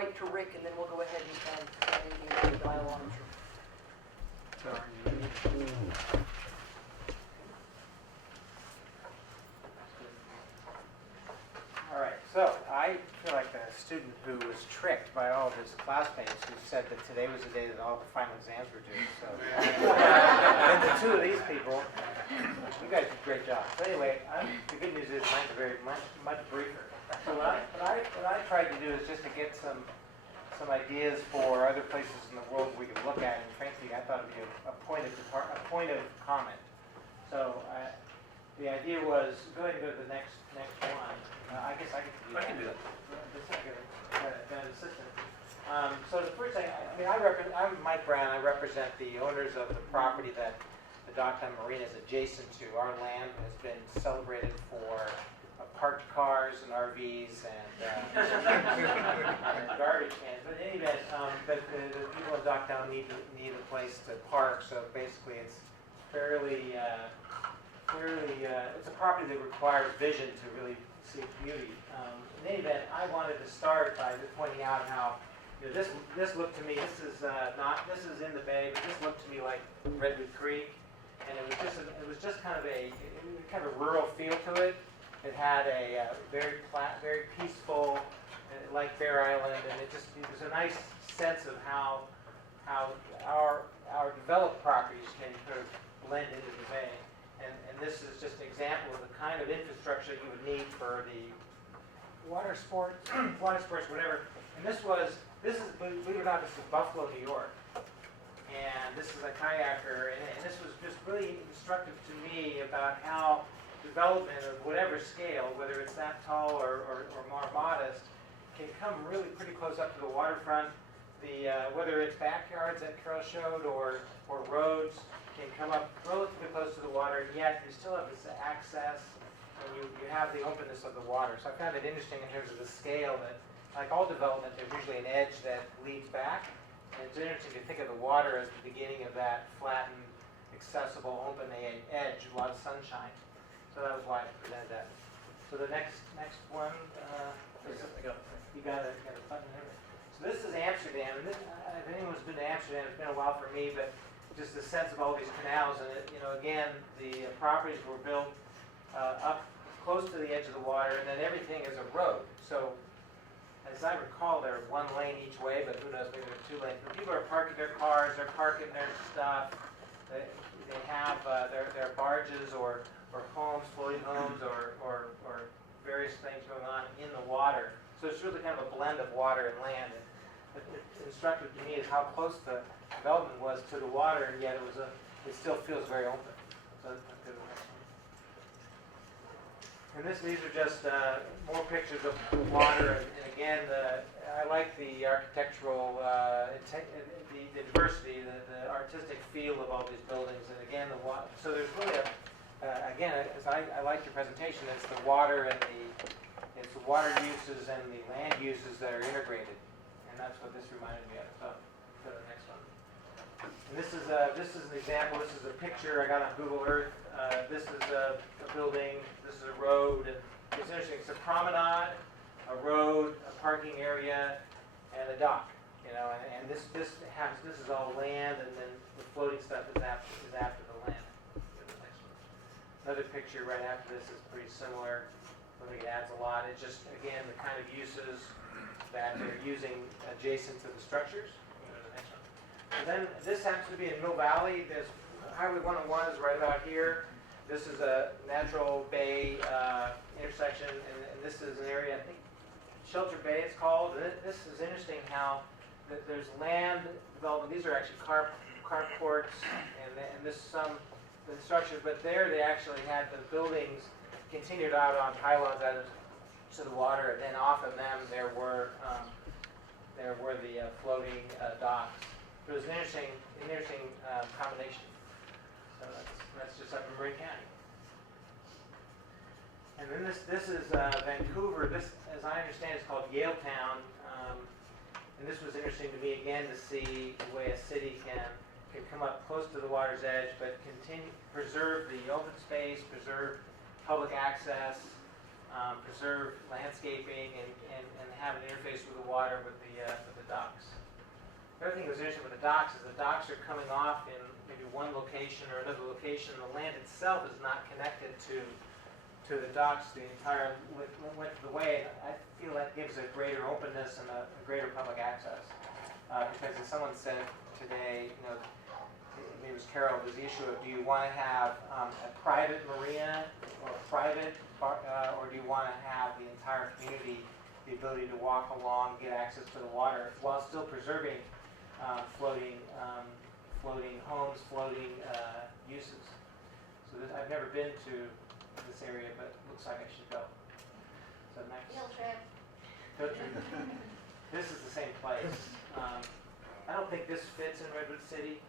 right to Rick, and then we'll go ahead and dialogue. All right, so I feel like a student who was tricked by all of his classmates who said that today was the day that all the final exams were due. So, and the two of these people, you guys did a great job. So anyway, the good news is mine's much briefer. So what I tried to do is just to get some ideas for other places in the world we could look at, and frankly, I thought it would be a point of comment. So the idea was go ahead and go to the next one. I guess I can do that. An assistant. So the first thing, I'm Mike Brown. I represent the owners of the property that the Docktown Marina is adjacent to. Our land has been celebrated for parked cars and RVs and garbage cans. But in any event, the people of Docktown need a place to park. So basically, it's fairly. It's a property that requires vision to really see beauty. In any event, I wanted to start by just pointing out how this looked to me. This is in the bay, but this looked to me like Redwood Creek, and it was just kind of a rural feel to it. It had a very peaceful, like Bear Island, and it was a nice sense of how our developed properties can sort of blend into the bay. And this is just an example of the kind of infrastructure you would need for the water sports, whatever. And this is, believe it or not, this is Buffalo, New York. And this is a kayaker, and this was just really instructive to me about how development of whatever scale, whether it's that tall or more modest, can come really pretty close up to the waterfront. Whether it's backyards that Carol showed or roads, can come up relatively close to the water, and yet you still have this access, and you have the openness of the water. So I found it interesting in terms of the scale that, like all development, there's usually an edge that leads back, and it's interesting to think of the water as the beginning of that flattened, accessible, open edge, a lot of sunshine. So that was why I presented that. So the next one, you got a button here. So this is Amsterdam, and if anyone's been to Amsterdam, it's been a while for me, but just the sense of all these canals, and again, the properties were built up close to the edge of the water, and then everything is a road. So, as I recall, they're one lane each way, but who knows, maybe they're 2 lanes. But people are parking their cars, they're parking their stuff. They have their barges or homes, floating homes, or various things going on in the water. So it's really kind of a blend of water and land. And it's instructive to me is how close the development was to the water, and yet it still feels very open. So let's go to the next one. And these are just more pictures of water, and again, I like the architectural, the diversity, the artistic feel of all these buildings, and again, the water. So there's really again, as I like your presentation, it's the water and it's the water uses and the land uses that are integrated, and that's what this reminded me of. So go to the next one. And this is an example. This is a picture I got on Google Earth. This is a building. This is a road. And it's interesting. It's a promenade, a road, a parking area, and a dock. And this is all land, and then the floating stuff is after the land. Go to the next one. Another picture right after this is pretty similar. I think it adds a lot. It's just, again, the kind of uses that they're using adjacent to the structures. Go to the next one. And then this happens to be in Mill Valley. There's Highway 101 is right about here. This is a natural bay intersection, and this is an area, I think, Shelter Bay it's called. And this is interesting how there's land development. These are actually carports, and this is some the structures, but there they actually had the buildings continued out on pylons out to the water, and then off of them there were the floating docks. It was an interesting combination. So that's just up in Marin County. And then this is Vancouver. This, as I understand, is called Yaletown. And this was interesting to me again to see the way a city can come up close to the water's edge, but preserve the open space, preserve public access, preserve landscaping, and have have an interface with the water with the docks. The other thing that was interesting with the docks is the docks are coming off in maybe one location or another location. The land itself is not connected to the docks the entire width of the way. I feel that gives a greater openness and a greater public access. Because as someone said today, maybe it was Carol, there's the issue of, do you want to have a private marina or private, or do you want to have the entire community the ability to walk along, get access to the water, while still preserving floating homes, floating uses. So I've never been to this area, but it looks like I should go. So next. Field trip. Field trip. This is the same place. I don't think this fits in Redwood City,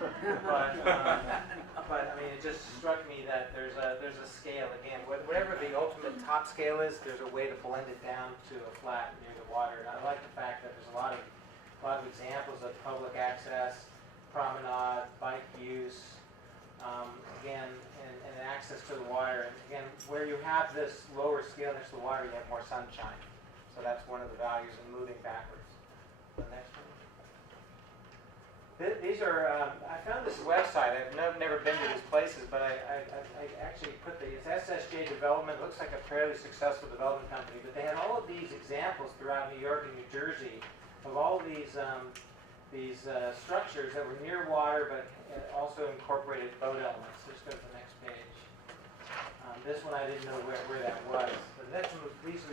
but I mean, it just struck me that there's a scale again. Whatever the ultimate top scale is, there's a way to blend it down to a flat near the water. And I like the fact that there's a lot of examples of public access, promenade, bike use, again, and access to the water. And again, where you have this lower scale next to the water, you have more sunshine. So that's one of the values in moving backwards. The next one. These are, I found this website. I've never been to these places, but I actually put it's SSJ Development. It looks like a fairly successful development company, but they had all of these examples throughout New York and New Jersey of all these structures that were near water, but also incorporated boat elements. Let's go to the next page. This one I didn't know where that was. But the next one, these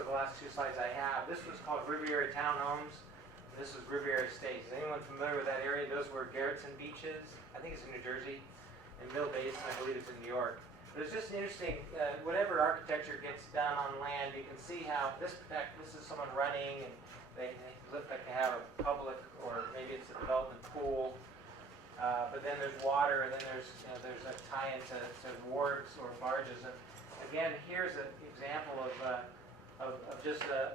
are the last two slides I have. This was called Riviera Townhomes. And this was Riviera Estates. Is anyone familiar with that area? Those were Garrettson Beaches. I think it's in New Jersey. And Mill Basin, I believe it's in New York. But it's just interesting, whatever architecture gets done on land, you can see how this is someone running, and they look like they have a public, or maybe it's a development pool. But then there's water, and then there's a tie into wharves or barges. And again, here's an example of just a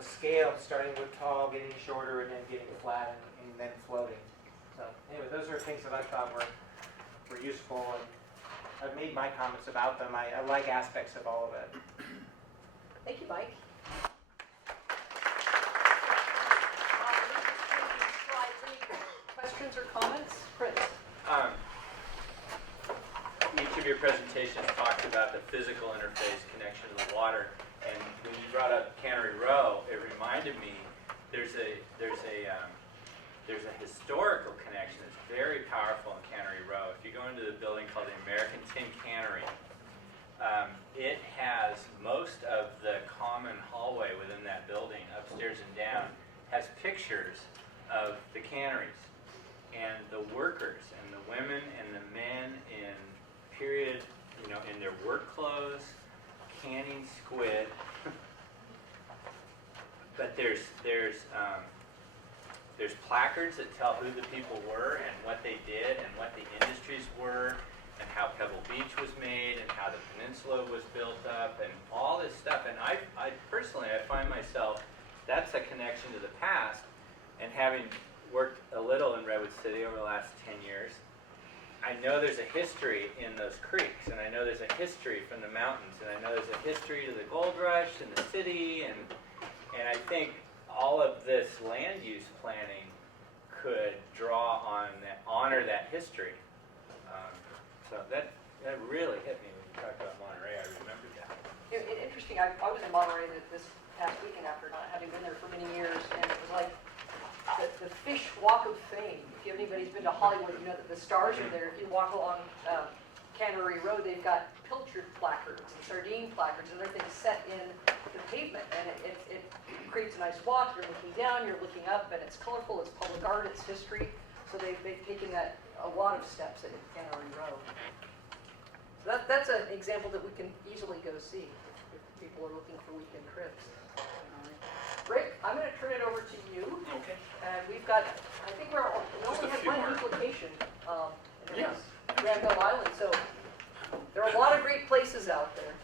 scale, starting with tall, getting shorter, and then getting flat, and then floating. So anyway, those are things that I thought were useful, and I've made my comments about them. I like aspects of all of it. Thank you, Mike. Questions or comments? Chris? Each of your presentations talked about the physical interface connection to the water, and when you brought up Cannery Row, it reminded me there's a historical connection that's very powerful in Cannery Row. If you go into the building called the American Tin Cannery, it has most of the common hallway within that building, upstairs and down, has pictures of the canneries and the workers and the women and the men in period, in their work clothes, canning squid. But there's placards that tell who the people were and what they did and what the industries were and how Pebble Beach was made and how the peninsula was built up and all this stuff. And I personally find myself, that's a connection to the past. And having worked a little in Redwood City over the last 10 years, I know there's a history in those creeks, and I know there's a history from the mountains, and I know there's a history to the gold rush and the city, and I think all of this land use planning could draw on that, honor that history. So that really hit me when you talked about Monterey. I remembered that. Interesting. I was in Monterey this past weekend after not having been there for many years, and it was like the fish walk of fame. If anybody's been to Hollywood, you know that the stars are there. If you walk along Cannery Road, they've got pilchard placards and sardine placards and everything set in the pavement, and it creates a nice walk. You're looking down, you're looking up, and it's colorful. It's public art, it's history. So they've taken that a lot of steps at Cannery Row. So that's an example that we can easily go see if people are looking for weekend trips. Rick, I'm going to turn it over to you. Okay. And we've got, I think we only have one duplication in Yes. Granville Island, so there are a lot of great places out there.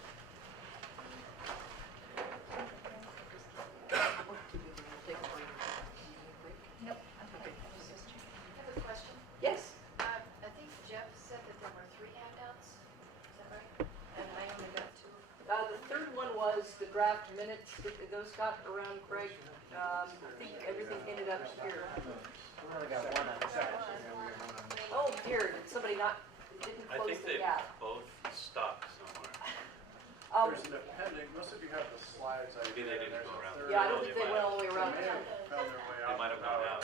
Nope. Okay. I have a question. Yes? I think Jeff said that there were 3 handouts. Is that right? And I only got 2. The third one was the draft minutes, did those got around, Craig? I think everything ended up here. We only got one on this side. Oh dear, did somebody not, didn't I close think the they gap? both stopped somewhere. There's an appendix, most of you have the slides. Maybe they didn't go around. Yeah, I don't think they went all the way They around. may have found their way out. They might have gone out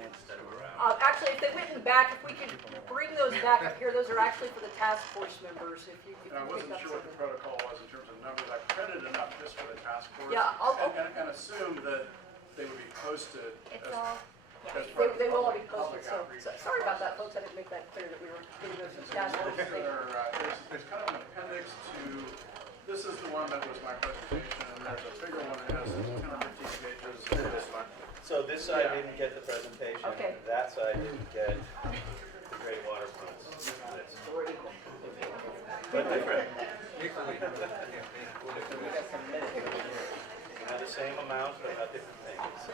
instead of around. Actually, if they went in the back, if we could bring those back up here, those are actually for the task force members, if you And I pick wasn't up sure what the something. protocol was in terms of numbers. I printed enough just for the task force. Yeah, And assumed that they would be posted It's as all, as part of They the will all be public posted, so, outreach. sorry about that, folks, I didn't make that clear that we were getting those And so task those force things. there's kind of an appendix to, this is the one that was my presentation, and there's a bigger one that has 10 or 15 pages of this one. So this side Yeah. didn't get the presentation, Okay. that side didn't get the great waterfronts. So we're equal. But different. Equally. We got some minutes over here. We have the same amount, but about different things.